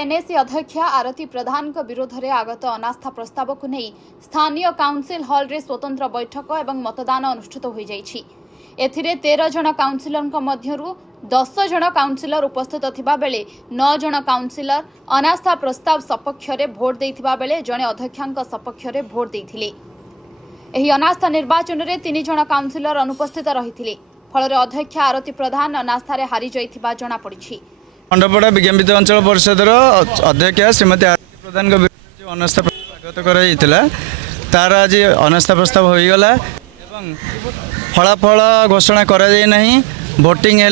NAC अध्यक्षा आरती प्रधान विरोध में आगत अनास्था प्रस्ताव को नहीं स्थानीय काउंसिल हॉल रे स्वतंत्र बैठक और मतदान अनुष्ठित हो जाइछि। एथिरे 13 जन काउंसिलर मध्यरु 10 जन काउंसिलर उपस्थित थिबा बेले 9 जन काउंसिलर अनास्था प्रस्ताव सपक्ष रे भोट देइथिबा बेले जने अध्यक्षांक सपक्ष रे भोट देइथिले। एही अनास्था निर्वाचन रे 3 जन काउंसिलर अनुपस्थित रहिथिले। फल अध्यक्ष आरती प्रधान अनास्थारे हारी जाइथिबा जणा पड़िछि। खंडपड़ा विज्ञापित अंचल परिषद अध्यक्ष श्रीमती आरती प्रधान विरुद्ध अनास्था प्रस्ताव आगत कराइला तार आज अनास्था प्रस्ताव हो गला एवं फलाफल घोषणा करा जाय नहीं। भोटिंग है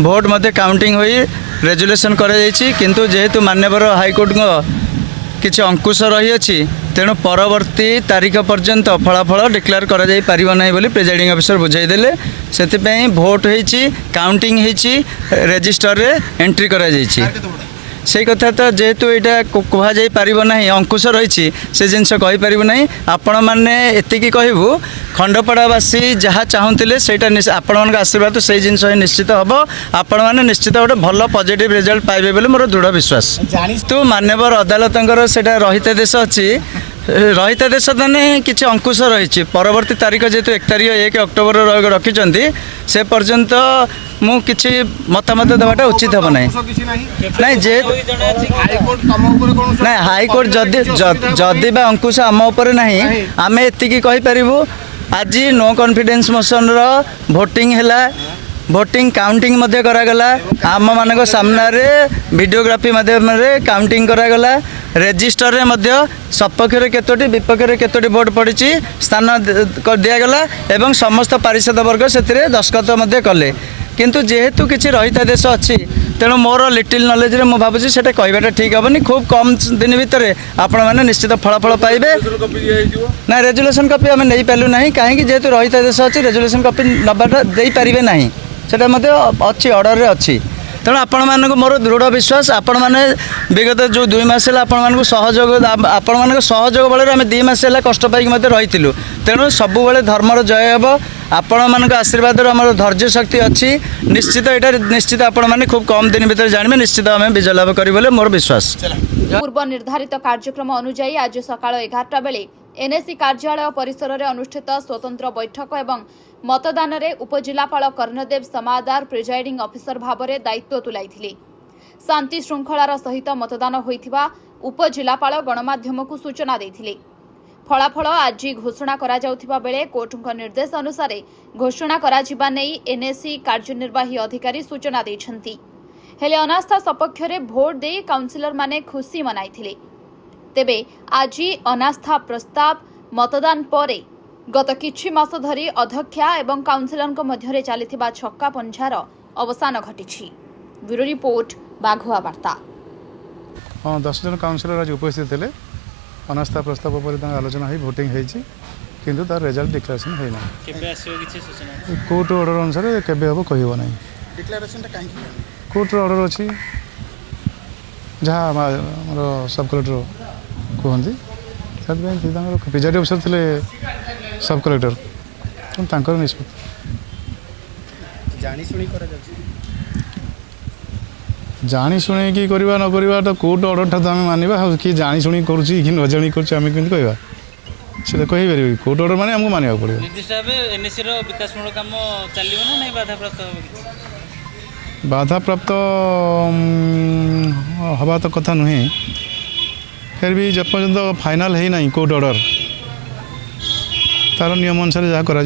भोट मध्य काउंटिंग होई रेजुलेशन करा जायछि किंतु जेहेतु माननीय हाईकोर्ट किसी अंकुश रही अछि तेणु परवर्ती तारीख पर्यंत फलाफल डिक्लेयर करा जाय परिबो नाही बोली प्रिजाइडिंग ऑफिसर बुझाईदेले। से भोट होईछि काउंटिंग होईछि रजिस्टर रे एंट्री करा जायछि। से कथा तो जेहेतु यहाँ कह जाई परिबो नाही अंकुश रही से जिनस कहि परिबो नाही। आपण माने एतिकी कहबू खंडपड़ावासी जहाँ चाहूले सेटा आपण मान आशीर्वाद से जिनस निश्चित हम आपण मैंने निश्चित गोटे भल पॉजिटिव रिजल्ट पाइबे बोली मोर दृढ़ विश्वास। तो मान्यवर अदालतर से रहिता देश अच्छी रहिता देश मैंने किसी अंकुश रही परवर्ती तारीख जेहेतु 1 अक्टोबर रखिंट से पर्यंत मु किसी मतामत देवाटा उचित हम ना जेहेतु ना हाईकोर्ट जदि बा अंकुश आम उपर ना आम एतिकी कहीपरू आज नो कॉन्फिडेंस मोशन भोटिंग है भोटिंग काउंटिंग मध्य करागला आम मान सामने वीडियोग्राफी माध्यम काउंटिंग करागला रेजिस्टर रे मध्य सपक्ष केतोटी विपक्ष केतोटी भोट पड़ी स्थान दिगला एवं समस्त पारिषद वर्ग से दस्खत कले किंतु जेहेतु किसी रहिता देश अच्छी तेणु मोर लिटिल नॉलेज रे मु भाबुची सेटा कहबाटा ठीक हेनी। खूब कम दिन भितर आपण मैंने निश्चित फलाफल पाइबे ना। रेजुलेशन कॉपी आम नहीं पालु ना कहीं जेहेतु रहिता देश अच्छी रेजुलेशन कॉपी नबाटा दे पारे ना सेटा अच्छी ऑर्डर रे अच्छी। तेणु आपण मानक मोर दृढ़ विश्वास आपण मैंने विगत जो 2 मास है सहयोग आपण मान सहयोग बल आम 2 मास है कष्ट पाई रही तेणु सबुबले धर्मर जय हे आपण मान आशीर्वाद आम धैर्य शक्ति अच्छी निश्चित यहाँ निश्चित आपण मैंने खूब कम दिन भर जानवे निश्चित आम विजय लाभ कर मोर विश्वास। पूर्व निर्धारित कार्यक्रम अनुଯାयी आज सकाळ 11टा बेले एनएसी कार्यालय परिसर में अनुष्ठित स्वतंत्र बैठक एवं मतदान रे उपजिलापाल कर्णदेव समादार प्रिजाइडिंग ऑफिसर भाव में दायित्व तुलाइथिले। शांति श्रृंखलार सहित मतदान होइथिबा उपजिलापाल गणमाध्यम को सूचना देथिले। फलाफल आज घोषणा करा जाउथिबा बेले कोर्टक निर्देश अनुसार घोषणा करा जिबा नै एनएसी कार्यनिर्वाही अधिकारी सूचना दैछन्ति। हेले अनास्था सपक्ष रे भोट दे काउंसिलर माने खुशी मनाइथिले। तेबे आज अनास्था प्रस्ताव मतदान परे गत किछि मास धरी अध्यक्षा एवं काउंसिलर मध्य चलिथिबा छक्का पंझार अवसान घटिछि। ब्यूरो रिपोर्ट बाघुआ वार्ता। हाँ 10 जन काउंसिलर आज उपस्थित थे। अनास्था प्रस्ताव पर आलोचना हो भोटिंग किंतु तार रिजल्ट डिक्लेरेशन होना कोर्ट ऑर्डर अनुसार केबे हम कह ना कोर्ट ऑर्डर अच्छी जहाँ सब कलेक्टर कहते प्रिजाइडिंग ऑफिसर थे सब कलेक्टर निष्पत्ति जानी शुणी कि करवा न करवा तो कोर्ट ऑर्डर ठात आम मानवा कि जानी शुणी कर न जानी कर कहवा से कहीपर कोर्ट ऑर्डर माने हमको मानवा पड़े। बाधा प्राप्त हवा तो कथा नुहे फिर भी जब पर्यंत फाइनाल है ना कोर्ट ऑर्डर तार नियम अनुसार जहाँ करा